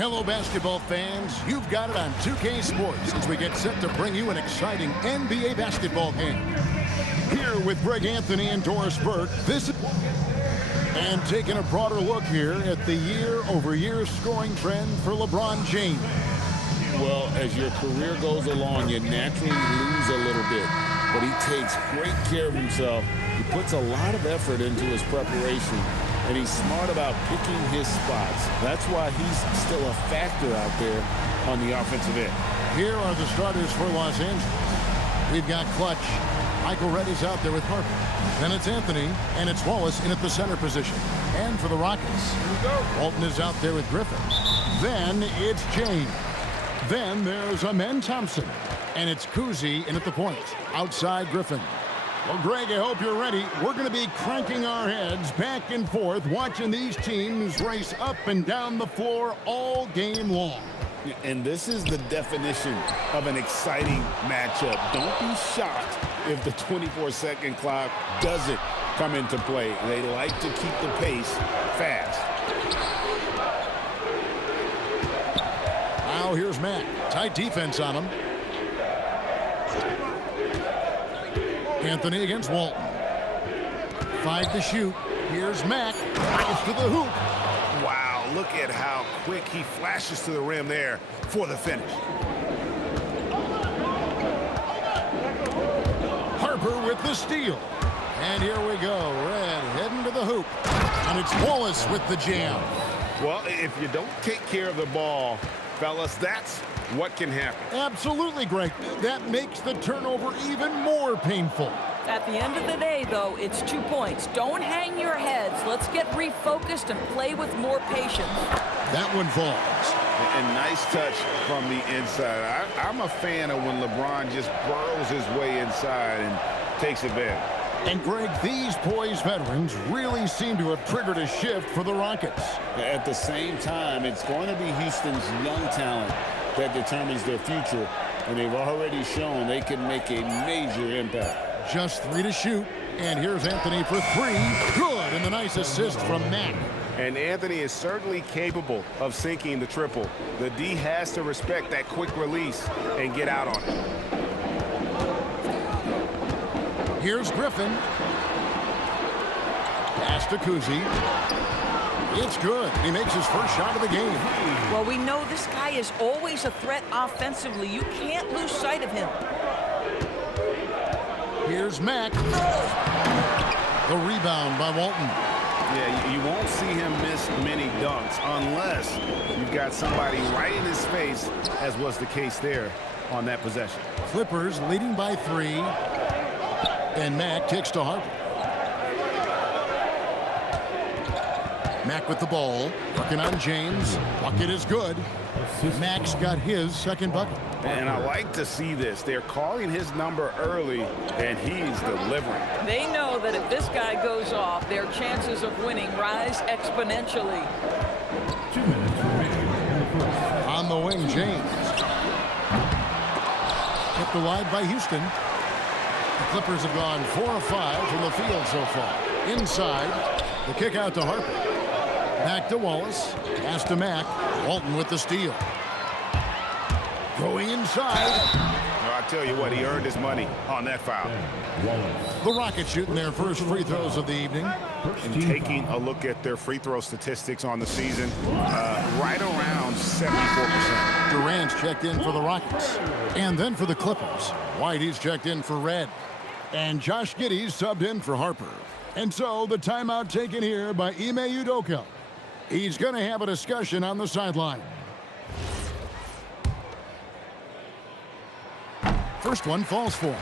Hello, basketball fans. You've got it on 2K Sports as we get set to bring you an exciting NBA basketball game. Here with Greg Anthony and Doris Burke, and taking a broader look here at the year-over-year scoring trend for LeBron James. Well, as your career goes along, you naturally lose a little bit. But he takes great care of himself. He puts a lot of effort into his preparation. And he's smart about picking his spots. That's why he's still a factor out there on the offensive end. Here are the starters for Los Angeles. We've got Clutch. Michael Redd is out there with Harper. Then it's Anthony, and it's Wallace in at the center position. And for the Rockets, Walton is out there with Griffin. Then it's James. Then there's Amen Thompson. And it's Kuzi in at the point, outside Griffin. Well, Greg, I hope you're ready. We're going to be cranking our heads back and forth, watching these teams race up and down the floor all game long. And this is the definition of an exciting matchup. Don't be shocked if the 24-second clock doesn't come into play. They like to keep the pace fast. Now here's Matt. Tight defense on him. Anthony against Walton. 5 to shoot. Here's Mack. Gets to the hoop. Wow, look at how quick he flashes to the rim there for the finish. Harper with the steal. And here we go. Red heading to the hoop. And it's Wallace with the jam. Well, if you don't take care of the ball, fellas, that's what can happen. Absolutely, Greg. That makes the turnover even more painful. At the end of the day, though, it's 2 points. Don't hang your heads. Let's get refocused and play with more patience. That one falls. And nice touch from the inside. I'm a fan of when LeBron just burrows his way inside and takes advantage. And, Greg, these poised veterans really seem to have triggered a shift for the Rockets. At the same time, it's going to be Houston's young talent that determines their future, and they've already shown they can make a major impact. Just 3 to shoot, and here's Anthony for 3. Good, and the nice assist from Mack. And Anthony is certainly capable of sinking the triple. The D has to respect that quick release and get out on it. Here's Griffin. Pass to Kuzi. It's good. He makes his first shot of the game. Well, we know this guy is always a threat offensively. You can't lose sight of him. Here's Mack. The rebound by Walton. Yeah, you won't see him miss many dunks unless you've got somebody right in his face, as was the case there on that possession. Clippers leading by 3. And Mack kicks to Harper. Mack with the ball, working on James. Bucket is good. Mack's got his second bucket. And I like to see this. They're calling his number early, and he's delivering. They know that if this guy goes off, their chances of winning rise exponentially. 2 minutes remaining. On the wing, James. Kept wide by Houston. The Clippers have gone 4 of 5 from the field so far. Inside, the kick out to Harper. Back to Wallace. Pass to Mack. Walton with the steal. Going inside. I tell you what, he earned his money on that foul. The Rockets shooting their first free throws of the evening. And taking a look at their free throw statistics on the season, right around 74%. Durant's checked in for the Rockets. And then for the Clippers, Whitey's checked in for Red. And Josh Giddey's subbed in for Harper. And so the timeout taken here by Ime Udoka. He's going to have a discussion on the sideline. First one falls for him.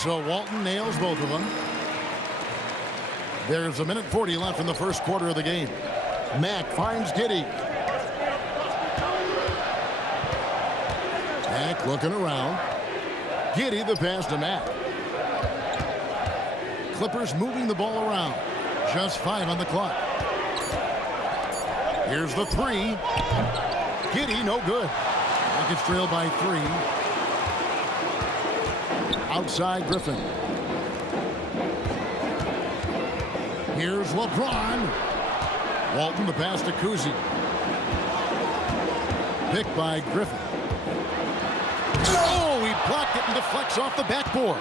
So Walton nails both of them. There's 1:40 left in the first quarter of the game. Mack finds Giddey. Mack looking around. Giddey the pass to Mack. Clippers moving the ball around. Just 5 on the clock. Here's the 3. Giddey, no good. Rockets trail by 3. Outside Griffin. Here's LeBron. Walton, the pass to Kuzi. Picked by Griffin. Oh, he blocked it and deflects off the backboard.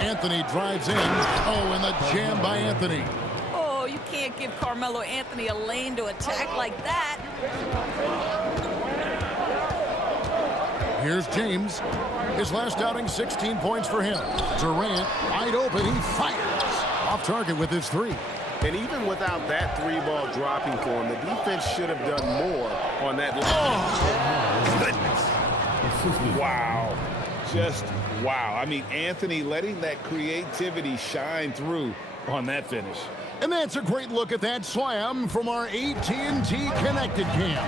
Anthony drives in. Oh, and the jam by Anthony. Oh, you can't give Carmelo Anthony a lane to attack like that. Here's James. His last outing, 16 points for him. Durant, wide open, he fires. Off target with his three. And even without that three-ball dropping for him, the defense should have done more on that. Oh, goodness. Wow. Just wow. I mean, Anthony letting that creativity shine through on that finish. and that's a great look at that slam from our AT&T Connected Cam.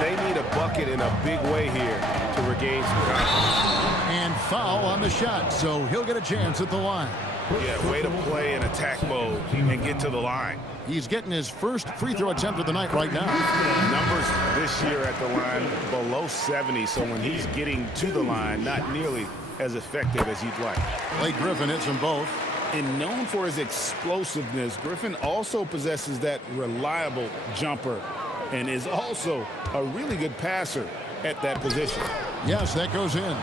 They need a bucket in a big way here to regain some confidence. And foul on the shot, so he'll get a chance at the line. Yeah, way to play in attack mode and get to the line. He's getting his first free throw attempt of the night right now. Numbers this year at the line below 70, so when he's getting to the line, not nearly as effective as you'd like. Blake Griffin hits them both. And known for his explosiveness, Griffin also possesses that reliable jumper and is also a really good passer at that position. Yes, that goes in.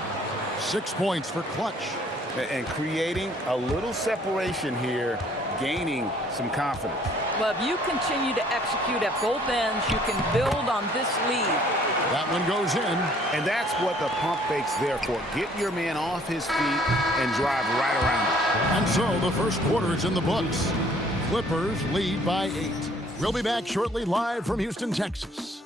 6 points for Clutch. And creating a little separation here, gaining some confidence. Well, if you continue to execute at both ends, you can build on this lead. That one goes in. And that's what the pump fake's there for. Get your man off his feet and drive right around him. And so the first quarter is in the books. Clippers lead by 8. We'll be back shortly live from Houston, Texas.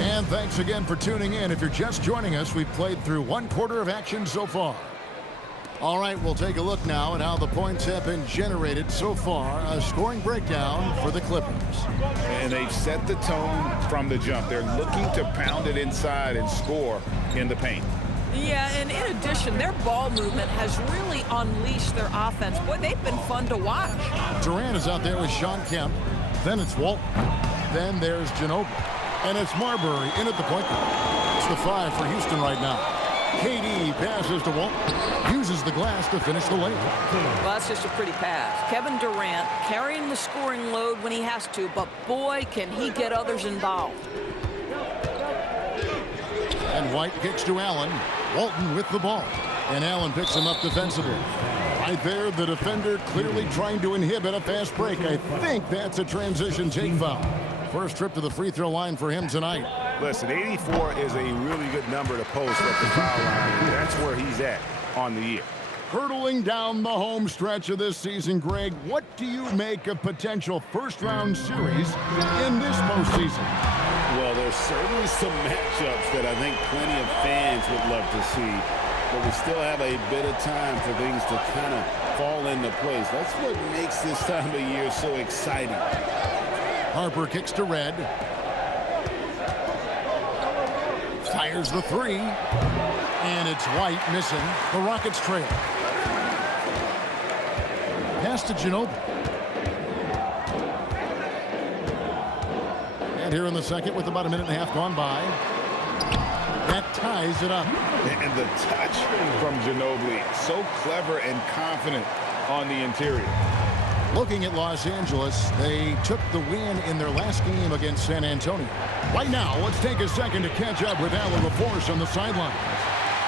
And thanks again for tuning in. If you're just joining us, we've played through 1 quarter of action so far. All right, we'll take a look now at how the points have been generated so far. A scoring breakdown for the Clippers. And they've set the tone from the jump. They're looking to pound it inside and score in the paint. Yeah, and in addition, their ball movement has really unleashed their offense. Boy, they've been fun to watch. Durant is out there with Sean Kemp. Then it's Walton. Then there's Ginobili. And it's Marbury in at the point guard. It's the 5 for Houston right now. KD passes to Walton. Uses the glass to finish the layup. Well, that's just a pretty pass. Kevin Durant carrying the scoring load when he has to, but boy, can he get others involved. And White kicks to Allen. Walton with the ball. And Allen picks him up defensively. Right there, the defender clearly trying to inhibit a fast break. I think that's a transition take foul. First trip to the free throw line for him tonight. Listen, 84 is a really good number to post at the foul line, and that's where he's at on the year. Hurtling down the home stretch of this season, Greg, what do you make of potential first-round series in this postseason? Well, there's certainly some matchups that I think plenty of fans would love to see, but we still have a bit of time for things to kind of fall into place. That's what makes this time of year so exciting. Harper kicks to Red. Fires the 3. And it's White missing. The Rockets trail. Pass to Ginobili. And here in the second with about a minute and a half gone by. That ties it up. And the touch from Ginobili, so clever and confident on the interior. Looking at Los Angeles, they took the win in their last game against San Antonio. Right now, let's take a second to catch up with Alan LaForce on the sideline.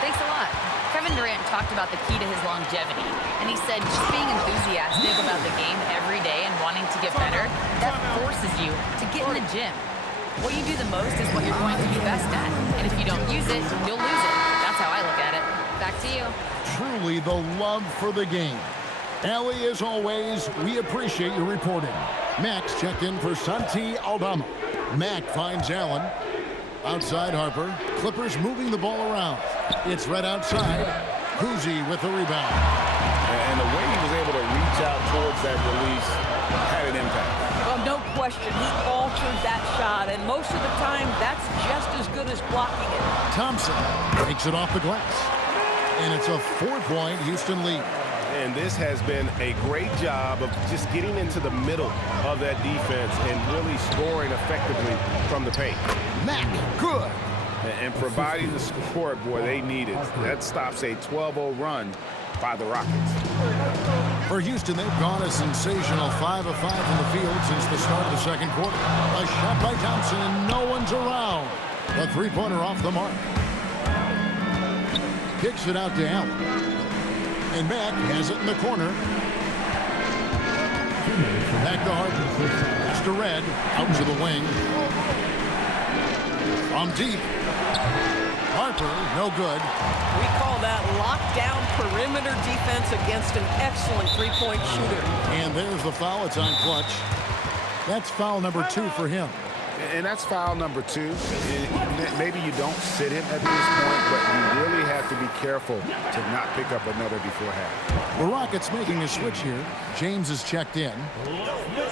Thanks a lot. Kevin Durant talked about the key to his longevity, and he said just being enthusiastic about the game every day and wanting to get better, that forces you to get in the gym. What you do the most is what you're going to be best at, and if you don't use it, you'll lose it. That's how I look at it. Back to you. Truly the love for the game. Allie, as always, we appreciate your reporting. Max checked in for Santi Aldama. Mac finds Allen. Outside Harper. Clippers moving the ball around. It's right outside. Kuzi with the rebound. And the way he was able to reach out towards that release had an impact. Well, no question, he altered that shot, and most of the time, that's just as good as blocking it. Thompson takes it off the glass. And it's a 4-point Houston lead. And this has been a great job of just getting into the middle of that defense and really scoring effectively from the paint. Mack, good. And providing the support, boy, they needed. That stops a 12-0 run by the Rockets. For Houston, they've gone a sensational 5 of 5 from the field since the start of the second quarter. A shot by Thompson, and no one's around. A three-pointer off the mark. Kicks it out to Allen. And Mack has it in the corner. Back to Harper. It's to Red. Out to the wing. From deep. Harper, no good. We call that lockdown perimeter defense against an excellent three-point shooter. And there's the foul. It's on Clutch. That's foul number 2 for him. And that's foul number 2. Maybe you don't sit him at this point, but you really have to be careful to not pick up another before half. The Rockets making a switch here. James is checked in.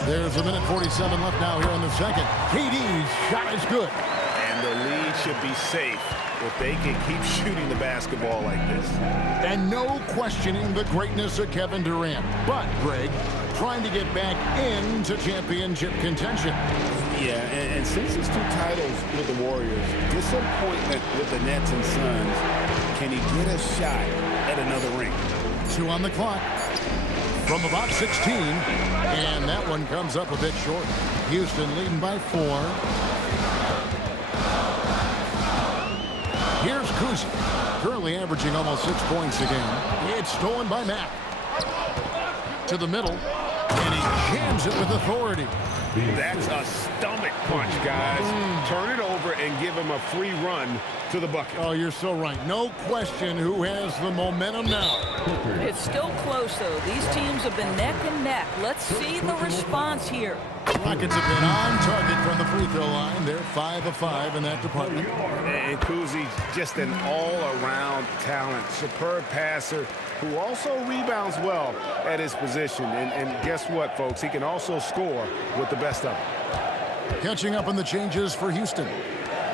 There's a minute 47 left now here in the second. KD's shot is good. And the lead should be safe if they can keep shooting the basketball like this. And no questioning the greatness of Kevin Durant. But, Greg, trying to get back into championship contention. Yeah, and since his 2 titles with the Warriors, disappointment with the Nets and Suns, can he get a shot at another ring? 2 on the clock from about 16, and that one comes up a bit short. Houston leading by 4. Here's Kuzi, currently averaging almost 6 points a game. It's stolen by Mack. To the middle, and he jams it with authority. That's a stomach punch, guys. Turn it over and give him a free run to the bucket. Oh, you're so right. No question who has the momentum now. It's still close, though. These teams have been neck and neck. Let's see the response here. Rockets have been on target from the free throw line. They're 5 of 5 in that department. And Kuzi's just an all-around talent, superb passer who also rebounds well at his position. And guess what, folks? He can also score with the best of them. Catching up on the changes for Houston.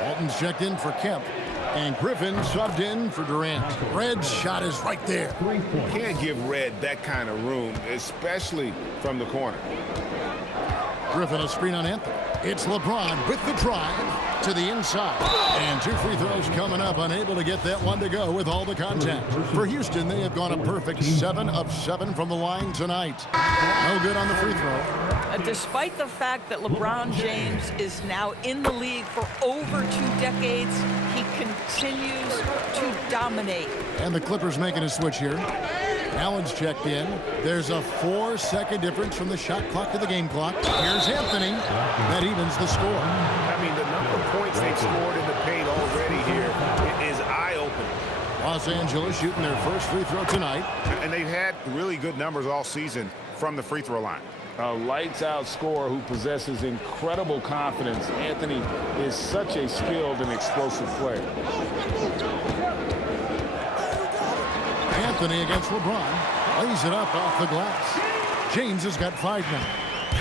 Walton's checked in for Kemp. And Griffin subbed in for Durant. Red's shot is right there. Can't give Red that kind of room, especially from the corner. Griffin a screen on Anthony. It's LeBron with the drive to the inside. And 2 free throws coming up, unable to get that one to go with all the contact. For Houston, they have gone a perfect 7 of 7 from the line tonight. No good on the free throw. Despite the fact that LeBron James is now in the league for over 2 decades, he continues to dominate. And the Clippers making a switch here. Allen's checked in. There's a 4-second difference from the shot clock to the game clock. Here's Anthony. That evens the score. I mean, the number of points they've scored in the paint already here is eye-opening. Los Angeles shooting their first free throw tonight. And they've had really good numbers all season from the free throw line. A lights-out scorer who possesses incredible confidence. Anthony is such a skilled and explosive player. Anthony against LeBron. Lays it up off the glass. James has got 5 now.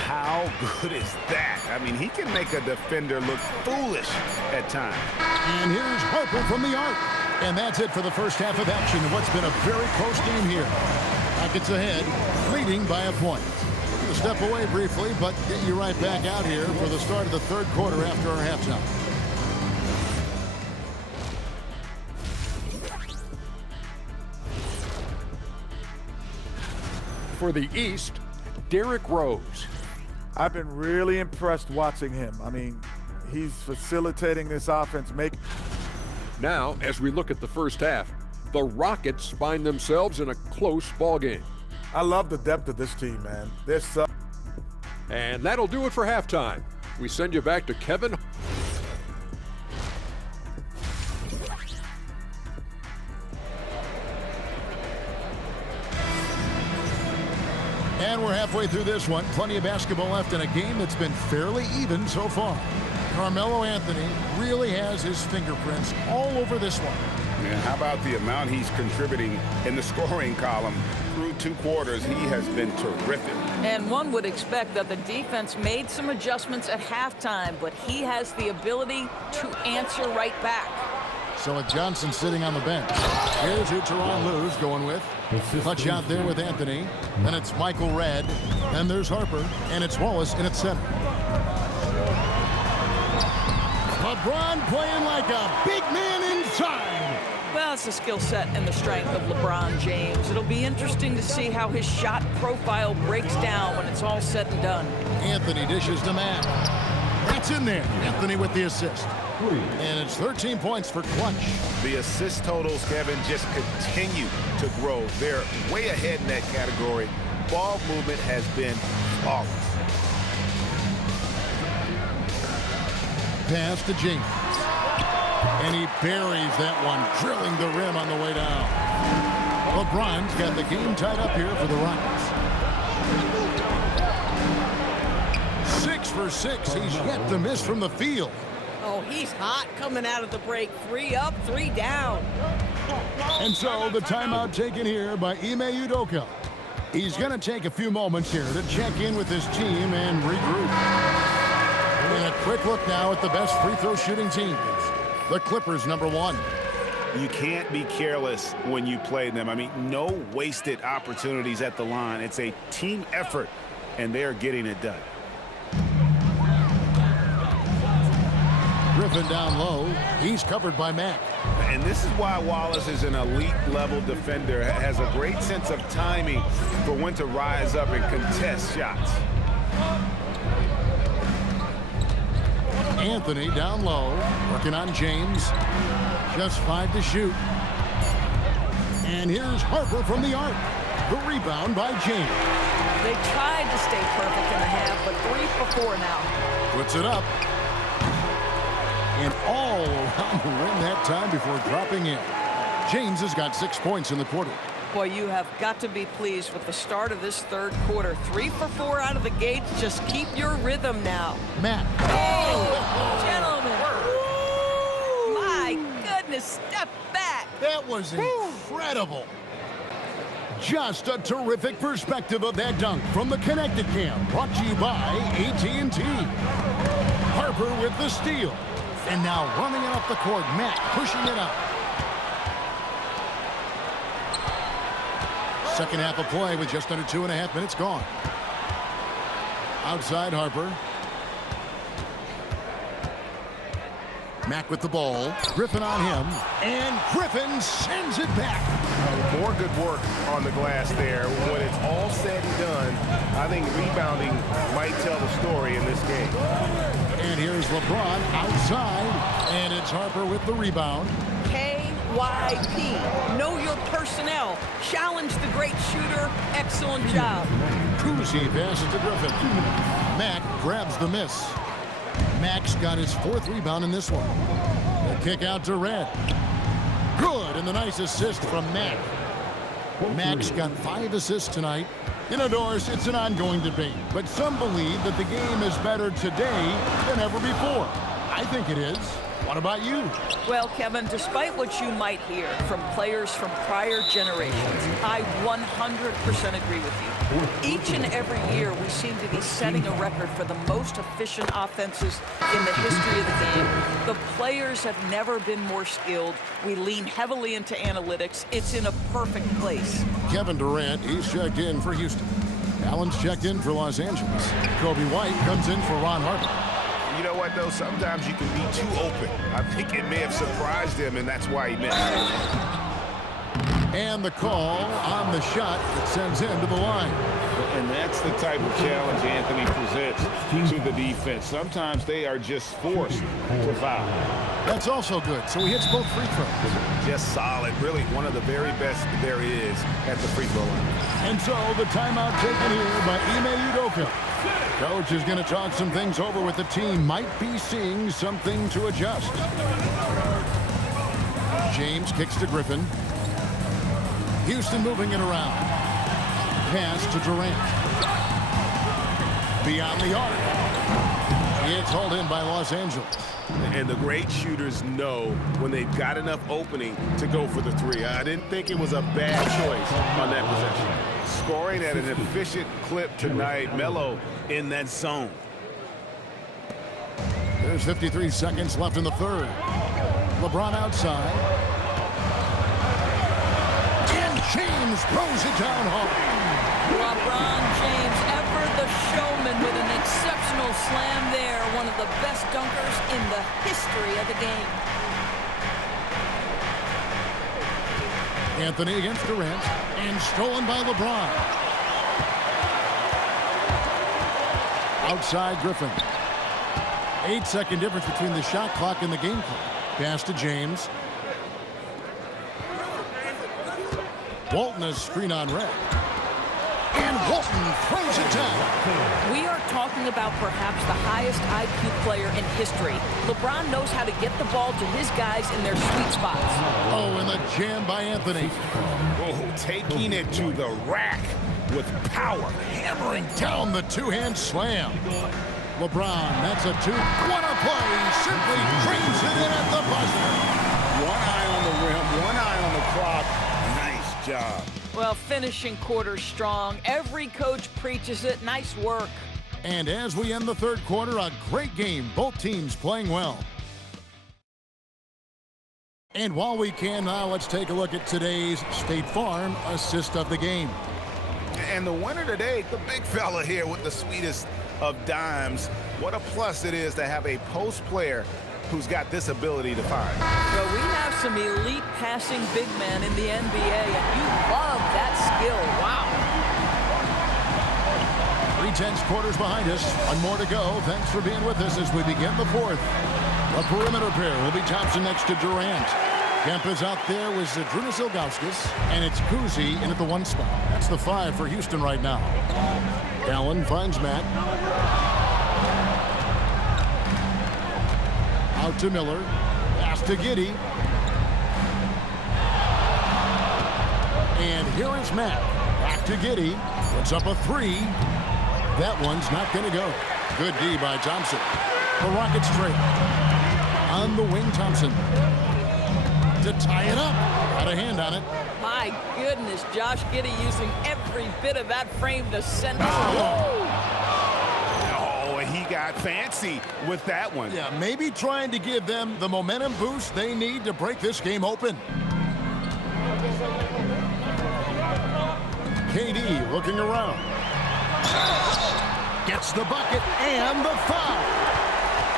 How good is that? I mean, he can make a defender look foolish at times. And here's Harper from the arc. And that's it for the first half of action in what's been a very close game here. Rockets ahead, leading by a point. We'll step away briefly, but get you right back out here for the start of the third quarter after our halftime. For the East, Derrick Rose. I've been really impressed watching him. I mean, he's facilitating this offense. Now, as we look at the first half, the Rockets find themselves in a close ball game. I love the depth of this team, man. And that'll do it for halftime. We send you back to Kevin. And we're halfway through this one. Plenty of basketball left in a game that's been fairly even so far. Carmelo Anthony really has his fingerprints all over this one. Man, how about the amount he's contributing in the scoring column? Through 2 quarters, he has been terrific. And one would expect that the defense made some adjustments at halftime, but he has the ability to answer right back. So with Johnson sitting on the bench, here's who Tyronn Lue's going with. Clutch out there with Anthony. Then it's Michael Redd. Then there's Harper. And it's Wallace in at center. LeBron playing like a big man inside. Well, it's the skill set and the strength of LeBron James. It'll be interesting to see how his shot profile breaks down when it's all said and done. Anthony dishes to Matt. That's in there. Anthony with the assist. And it's 13 points for Clutch. The assist totals, Kevin, just continue to grow. They're way ahead in that category. Ball movement has been flawless. Pass to James. And he buries that one, drilling the rim on the way down. LeBron's got the game tied up here for the Rockets. 6 for 6. He's yet to miss from the field. Oh, he's hot coming out of the break. 3 up, 3 down. And so the timeout taken here by Ime Udoka. He's going to take a few moments here to check in with his team and regroup. And a quick look now at the best free throw shooting teams. The Clippers, number 1. You can't be careless when you play them. I mean, no wasted opportunities at the line. It's a team effort, and they're getting it done. Griffin down low. He's covered by Mack. And this is why Wallace is an elite-level defender. Has a great sense of timing for when to rise up and contest shots. Anthony down low, working on James. Just 5 to shoot. And here's Harper from the arc. The rebound by James. They tried to stay perfect in the half, but 3 for 4 now. Puts it up. And all around the rim that time before dropping in. James has got 6 points in the quarter. Boy, you have got to be pleased with the start of this third quarter. 3 for 4 out of the gates. Just keep your rhythm now. Matt. Oh, gentlemen. Woo! My goodness, step back. That was incredible. Just a terrific perspective of that dunk from the Connected Cam. Brought to you by AT&T. Harper with the steal. And now running it up the court, Matt pushing it up. Second half of play with just under 2.5 minutes gone. Outside Harper. Mack with the ball. Griffin on him. And Griffin sends it back. More good work on the glass there. When it's all said and done, I think rebounding might tell the story in this game. And here's LeBron outside. And it's Harper with the rebound. KYP. Know your personnel. Challenge the great shooter. Excellent job. Kuzi passes to Griffin. Mack grabs the miss. Mack's got his 4th rebound in this one. The kick out to Redd. Good, and the nice assist from Mack. Mack's got 5 assists tonight. Indoors, it's an ongoing debate, but some believe that the game is better today than ever before. I think it is. What about you? Well, Kevin, despite what you might hear from players from prior generations, I 100% agree with you. Each and every year, we seem to be setting a record for the most efficient offenses in the history of the game. The players have never been more skilled. We lean heavily into analytics. It's in a perfect place. Kevin Durant, he's checked in for Houston. Allen's checked in for Los Angeles. Kobe White comes in for Ron Harper. You know what, though? Sometimes you can be too open. I think it may have surprised him, and that's why he missed. And the call on the shot that sends him to the line. And that's the type of challenge Anthony presents to the defense. Sometimes they are just forced to foul. That's also good. So he hits both free throws. Just solid. Really one of the very best there is at the free throw line. And so the timeout taken here by Ime Udoka. Coach is going to talk some things over with the team. Might be seeing something to adjust. James kicks to Griffin. Houston moving it around. Pass to Durant. Beyond the arc. It's hauled in by Los Angeles. And the great shooters know when they've got enough opening to go for the 3. I didn't think it was a bad choice on that possession. Scoring at an efficient clip tonight. Melo in that zone. There's 53 seconds left in the third. LeBron outside. And James throws it down hard. LeBron James, ever the showman, with an exceptional slam there. One of the best dunkers in the history of the game. Anthony against Durant, and stolen by LeBron. Outside Griffin. 8-second difference between the shot clock and the game clock. Pass to James. Walton is screen on red. And Walton throws it down. We are talking about perhaps the highest IQ player in history. LeBron knows how to get the ball to his guys in their sweet spots. Oh, and the jam by Anthony. Oh, taking it to the rack with power. Hammering down the two-hand slam. LeBron, that's a two. What a play. Simply drains it in at the buzzer. One eye on the rim, one eye on the clock. Nice job. Well, finishing quarter strong. Every coach preaches it. Nice work. And as we end the third quarter, a great game. Both teams playing well. And while we can now, let's take a look at today's State Farm assist of the game. And the winner today, the big fella here with the sweetest of dimes. What a plus it is to have a post player who's got this ability to find. Well, we have some elite passing big men in the NBA, and you love that skill. Wow. 3/10 quarters behind us. One more to go. Thanks for being with us as we begin the fourth. The perimeter pair will be Thompson next to Durant. Kemp is out there with Zydrunas Ilgauskas, and it's Kuzi in at the 1 spot. That's the 5 for Houston right now. Allen finds Matt. Out to Miller. Pass to Giddey. And here is Matt. Back to Giddey. Puts up a 3. That one's not going to go. Good D by Thompson. The Rockets trail. On the wing, Thompson. To tie it up. Got a hand on it. My goodness, Josh Giddey using every bit of that frame to send us. Oh, and he got fancy with that one. Yeah, maybe trying to give them the momentum boost they need to break this game open. KD looking around. Gets the bucket and the foul.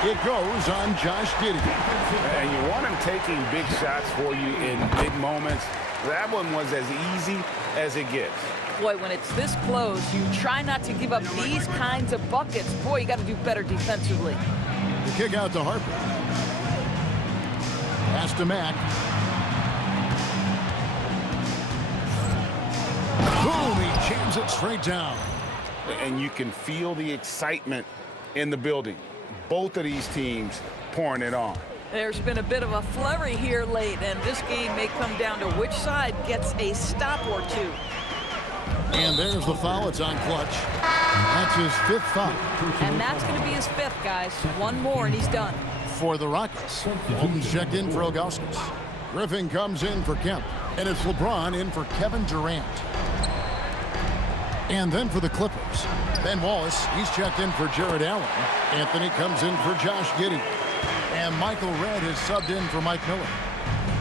It goes on Josh Giddey. And you want him taking big shots for you in big moments. That one was as easy as it gets. Boy, when it's this close, you try not to give up these kinds of buckets. Boy, you got to do better defensively. The kick out to Harper. Pass to Mack. Boom, he jams it straight down. And you can feel the excitement in the building. Both of these teams pouring it on. There's been a bit of a flurry here late, and this game may come down to which side gets a stop or two. And there's the foul. It's on Clutch. That's his 5th foul. And that's going to be his 5th, guys. One more, and he's done. For the Rockets, Walton's checked in for Ilgauskas. Griffin comes in for Kemp. And it's LeBron in for Kevin Durant. And then for the Clippers, Ben Wallace, he's checked in for Jared Allen. Anthony comes in for Josh Giddey. And Michael Redd is subbed in for Mike Miller.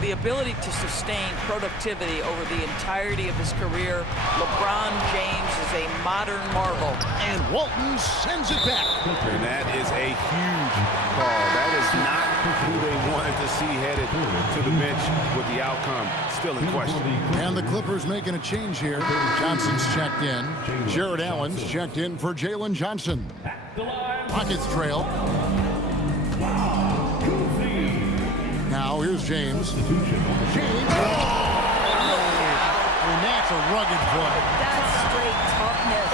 The ability to sustain productivity over the entirety of his career, LeBron James is a modern marvel. And Walton sends it back. And that is a huge call. That is not who they wanted to see headed to the bench with the outcome still in question. And the Clippers making a change here. Johnson's checked in. Jared Allen's checked in for Jalen Johnson. Rockets trail. Now here's James. James. I mean, that's a rugged play. That's straight toughness.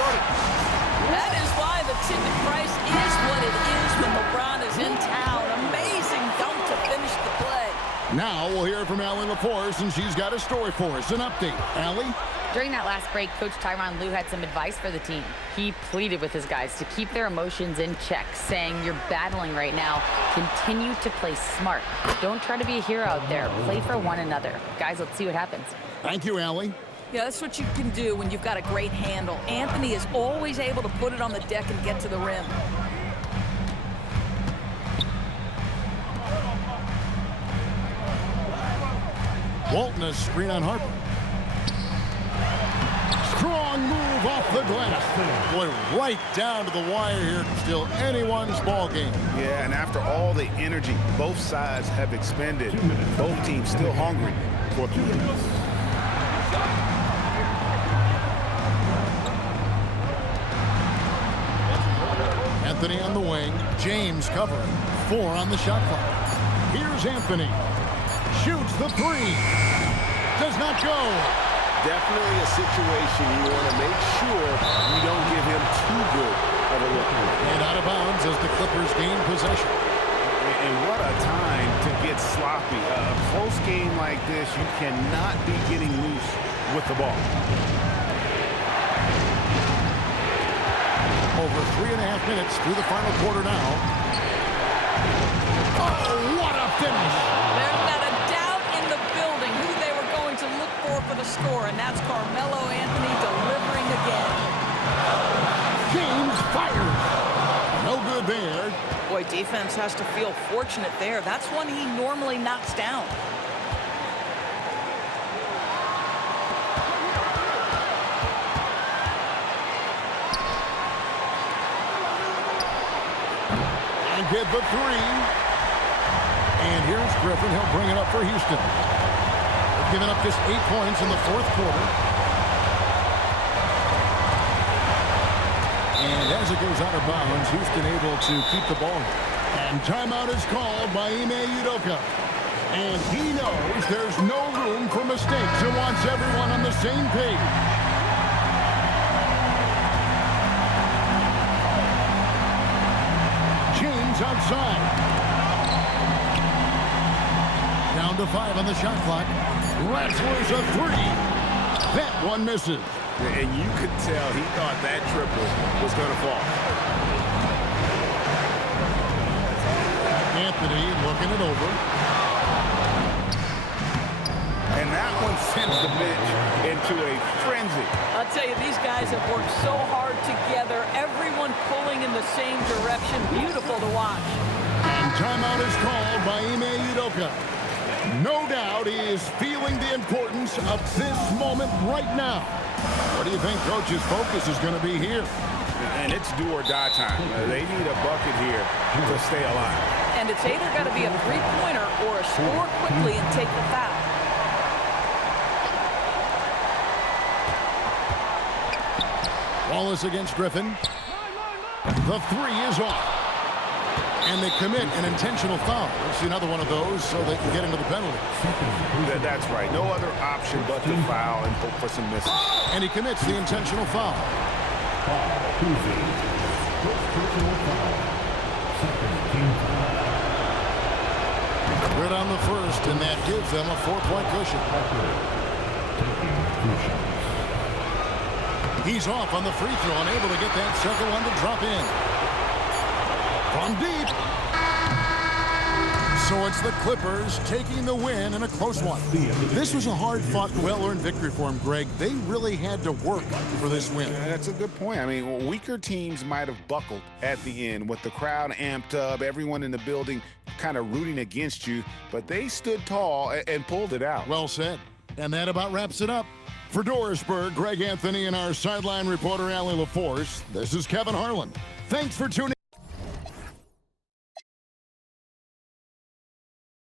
That is why the ticket price is what it is when LeBron is in town. Amazing dunk to finish the play. Now we'll hear from Allie LaForce, and she's got a story for us. An update. Allie? During that last break, Coach Tyronn Lue had some advice for the team. He pleaded with his guys to keep their emotions in check, saying, "You're battling right now. Continue to play smart. Don't try to be a hero out there. Play for one another." Guys, let's see what happens. Thank you, Allie. Yeah, that's what you can do when you've got a great handle. Anthony is always able to put it on the deck and get to the rim. Walton a screen on Harper. Strong move off the glass. Boy, right down to the wire here. Still anyone's ball game. Yeah, and after all the energy both sides have expended, both teams still hungry for points. Anthony on the wing. James covering. 4 on the shot clock. Here's Anthony. Shoots the 3. Does not go. Definitely a situation you want to make sure you don't give him too good of a look. And out of bounds as the Clippers gain possession. And what a time to get sloppy. A close game like this, you cannot be getting loose with the ball. Over 3.5 minutes through the final quarter now. Oh, what a finish! There's not a doubt in the building who they were going to look for the score, and that's Carmelo Anthony delivering again. James fires. No good there. Boy, defense has to feel fortunate there. That's one he normally knocks down. Get the 3. And here's Griffin. He'll bring it up for Houston. They've given up just 8 points in the fourth quarter. And as it goes out of bounds, Houston able to keep the ball. And timeout is called by Ime Udoka. And he knows there's no room for mistakes and wants everyone on the same page. Outside. Down to 5 on the shot clock. Ratzler's a 3. That one misses. And you could tell he thought that triple was going to fall. Anthony looking it over. And that one sends the bench into a frenzy. I'll tell you, these guys have worked so hard together. Everyone pulling in the same direction. Beautiful to watch. And timeout is called by Ime Udoka. No doubt he is feeling the importance of this moment right now. What do you think Coach's focus is going to be here? And it's do or die time. They need a bucket here to stay alive. And it's either got to be a three-pointer or a score quickly and take the foul. Wallace against Griffin. The 3 is off. And they commit an intentional foul. We'll see another one of those so they can get into the penalty. That's right. No other option but to foul and hope for some misses. And he commits the intentional foul. Good on the first, and that gives them a 4-point cushion. He's off on the free throw, unable to get that second one to drop in. From deep. So it's the Clippers taking the win in a close one. This was a hard-fought, well-earned victory for him, Greg. They really had to work for this win. That's a good point. I mean, weaker teams might have buckled at the end with the crowd amped up, everyone in the building kind of rooting against you, but they stood tall and pulled it out. Well said. And that about wraps it up. For Dorisburg, Greg Anthony and our sideline reporter, Allie LaForce, this is Kevin Harlan. Thanks for tuning in.